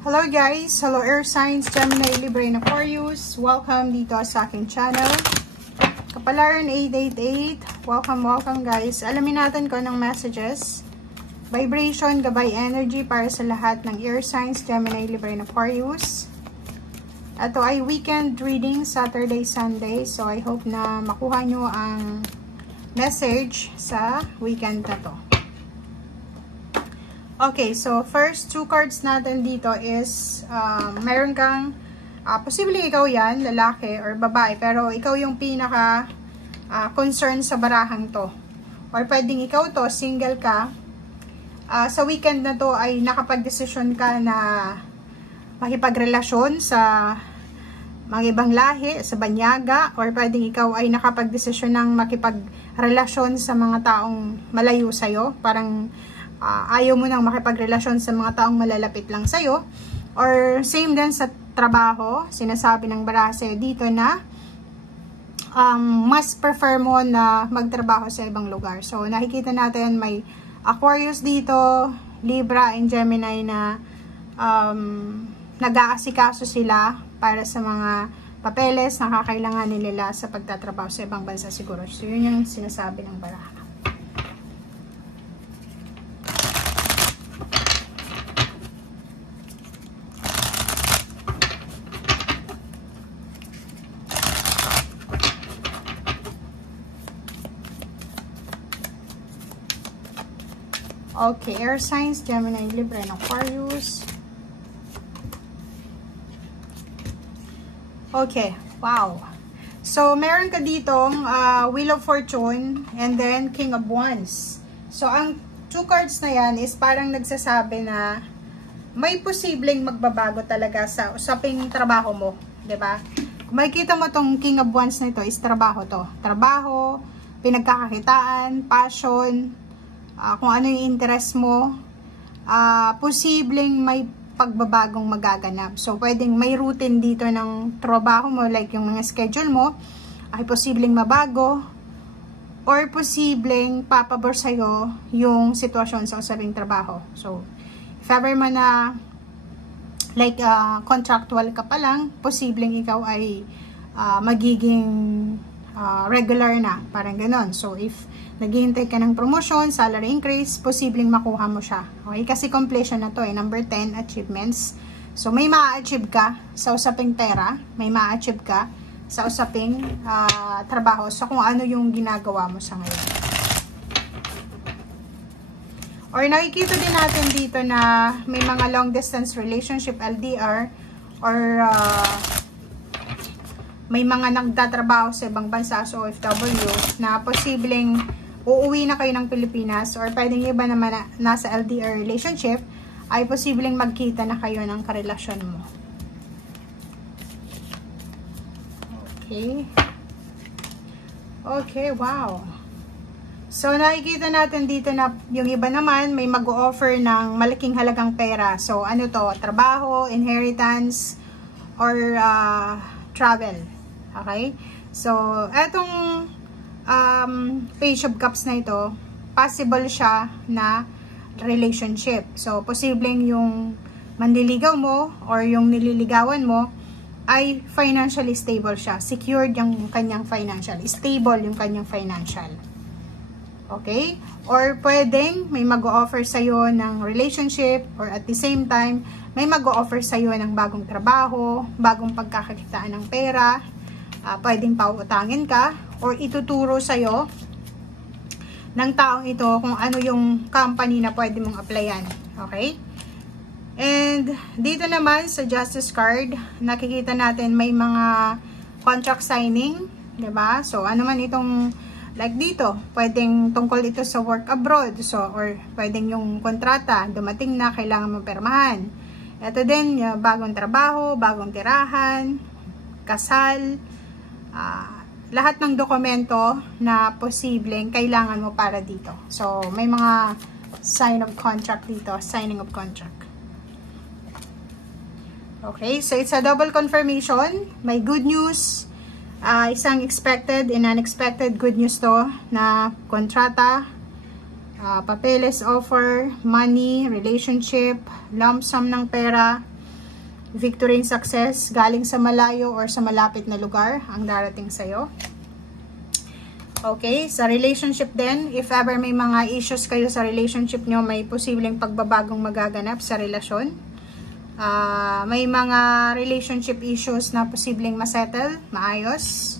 Hello guys! Hello Air Signs, Gemini, Libra, and Aquarius. Welcome dito sa aking channel. Kapalaran 888. Welcome guys. Alamin natin ko ng messages. Vibration, gabay energy para sa lahat ng Air Signs, Gemini, Libra, and Aquarius. Ito ay weekend reading, Saturday, Sunday. So I hope na makuha nyo ang message sa weekend na to. Okay, so first two cards natin dito is meron kang posibleng ikaw yan, lalaki or babae, pero ikaw yung pinaka concern sa barahang to. Or pwedeng ikaw to, single ka. Sa weekend na to ay nakapag-desisyon ka na makipagrelasyon sa mga ibang lahi, sa banyaga, or pwedeng ikaw ay nakapag-desisyon ng makipagrelasyon sa mga taong malayo sa'yo. Parang ayaw mo nang makipagrelasyon sa mga taong malalapit lang sa'yo. Or same din sa trabaho, sinasabi ng barase dito na mas prefer mo na magtrabaho sa ibang lugar. So nakikita natin may Aquarius dito, Libra, and Gemini na nag-aasikaso sila para sa mga papeles na kakailanganin nila sa pagtatrabaho sa ibang bansa siguro. So yun yung sinasabi ng baraha. Okay, Air Signs, Gemini, Libra, and Aquarius. Okay, wow. So, meron ka ditong Wheel of Fortune and then King of Wands. So, ang two cards na yan is parang nagsasabi na may posibleng magbabago talaga sa usaping trabaho mo. Diba? Kung makikita mo tong King of Wands na ito is trabaho to. Trabaho, pinagkakakitaan, passion, kung ano yung interest mo, posibleng may pagbabagong magaganap. So, pwedeng may routine dito ng trabaho mo, like yung mga schedule mo, ay posibleng mabago, or posibleng papabor sa'yo yung sitwasyon sa usaping trabaho. So, if ever man na, like, contractual ka pa lang, posibleng ikaw ay magiging regular na, parang ganon. So, if naghihintay ka ng promotion, salary increase, posibleng makuha mo siya. Okay? Kasi completion na to eh. Number 10, achievements. So, may ma-achieve ka sa usaping pera. May ma-achieve ka sa usaping trabaho. So, kung ano yung ginagawa mo sa ngayon. Or nakikita din natin dito na may mga long distance relationship, LDR, or may mga nagtatrabaho sa ibang bansa, so OFW, na posibleng uuwi na kayo ng Pilipinas, or pwedeng iba naman na nasa LDR relationship, ay posibleng magkita na kayo ng karelasyon mo. Okay. Okay, wow. So, nakikita natin dito na yung iba naman may mag-o-offer ng malaking halagang pera. So, ano to? Trabaho, inheritance, or travel. Okay? So, etong Page of Cups na ito, possible siya na relationship. So, posibleng yung manliligaw mo or yung nililigawan mo ay financially stable siya. Secured yung kanyang financial. Stable yung kanyang financial. Okay? Or pwedeng may mag-o-offer sa'yo ng relationship, or at the same time, may mag-o-offer sa'yo ng bagong trabaho, bagong pagkakakitaan ng pera, pwedeng pauutangin ka, or ituturo sa'yo ng taong ito kung ano yung company na pwede mong applyan. Okay? And dito naman sa Justice card, nakikita natin may mga contract signing, diba? So, ano man itong, like dito, pwedeng tungkol ito sa work abroad. So, or pwedeng yung kontrata, dumating na, kailangan mong permahan. Ito din, bagong trabaho, bagong tirahan, kasal, lahat ng dokumento na posibleng kailangan mo para dito. So, may mga sign of contract dito, signing of contract. Okay, so it's a double confirmation. May good news, isang expected and unexpected good news to na kontrata, papeles, offer, money, relationship, lump sum ng pera, victory and success galing sa malayo or sa malapit na lugar ang darating sa'yo. Okay, sa relationship din, if ever may mga issues kayo sa relationship nyo, may posibleng pagbabagong magaganap sa relasyon. May mga relationship issues na posibleng masettle, maayos.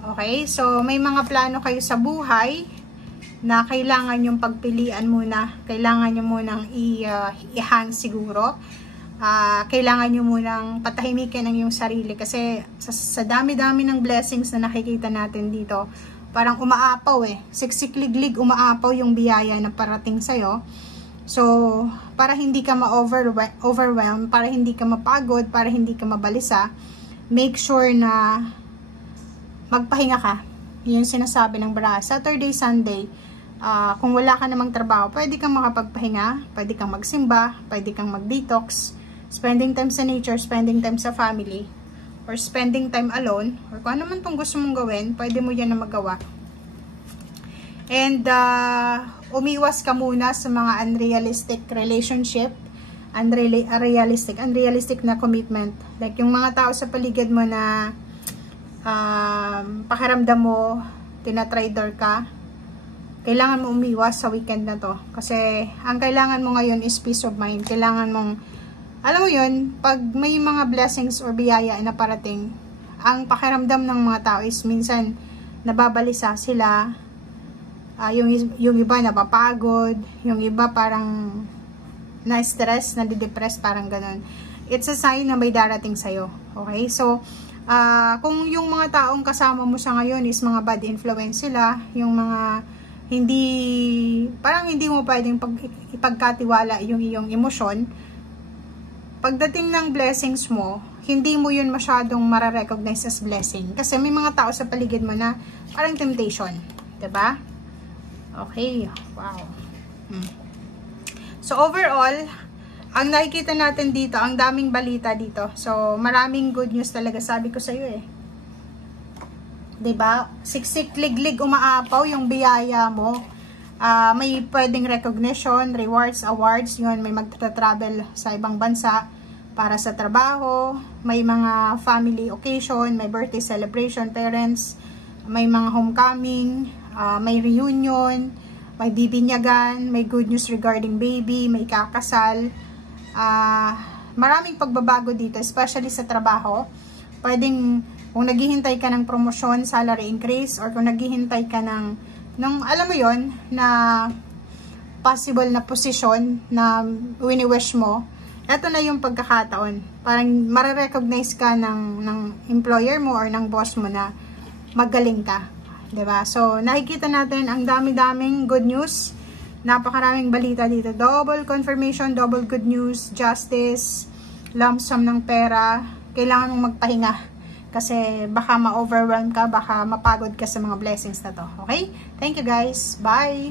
Okay, so may mga plano kayo sa buhay na kailangan yung pagpilian muna. Kailangan nyo munang i-hang siguro. Kailangan nyo munang patahimikin ang iyong sarili kasi sa dami-dami ng blessings na nakikita natin dito, parang umaapaw siksikliglig umaapaw yung biyaya na parating sa'yo. So, para hindi ka ma-overwhelm, para hindi ka mapagod, para hindi ka mabalisa, make sure na magpahinga ka. Yun yung sinasabi ng Bra. Saturday, Sunday, kung wala ka namang trabaho, pwede kang makapagpahinga, pwede kang magsimba, pwede kang mag-detox, spending time sa nature, spending time sa family, or spending time alone, or kung ano man itong gusto mong gawin, pwede mo yan na magawa. And, umiwas ka muna sa mga unrealistic relationship, unrealistic na commitment. Like, yung mga tao sa paligid mo na pakiramdam mo, tinatrader ka, kailangan mo umiwas sa weekend na to. Kasi, ang kailangan mo ngayon is peace of mind. Kailangan mong, alam mo yun, pag may mga blessings or biyaya na parating, ang pakiramdam ng mga tao is minsan nababalisa sila, yung iba napapagod, yung iba parang na-stress, nadidepress, parang ganun. It's a sign na may darating sa'yo. Okay? So, kung yung mga taong kasama mo sa ngayon is mga bad influence sila, yung mga parang hindi mo pwedeng ipagkatiwala yung iyong emosyon, pagdating ng blessings mo, hindi mo yun masyadong mararecognize as blessing. Kasi may mga tao sa paligid mo na parang temptation. Diba? Okay. Wow. So, overall, ang nakikita natin dito, ang daming balita dito. So, maraming good news talaga, sabi ko sa'yo eh. Diba? Siksik, liglig, umaapaw yung biyaya mo. May pwedeng recognition, rewards, awards, yun, may magta-travel sa ibang bansa para sa trabaho, may mga family occasion, may birthday celebration, parents, may mga homecoming, may reunion, may bibinyagan, may good news regarding baby, may kakasal, maraming pagbabago dito, especially sa trabaho. Pwedeng, kung naghihintay ka ng promotion, salary increase, or kung naghihintay ka ng alam mo yon na possible na posisyon na wini-wish mo, eto na yung pagkakataon. Parang mare-recognize ka ng employer mo or ng boss mo na magaling ka. Diba? So, nakikita natin ang dami-daming good news. Napakaraming balita dito. Double confirmation, double good news, justice, lump sum ng pera. Kailangan mong magpahinga. Kasi baka ma-overwhelm ka, baka mapagod ka sa mga blessings na to. Okay? Thank you guys. Bye!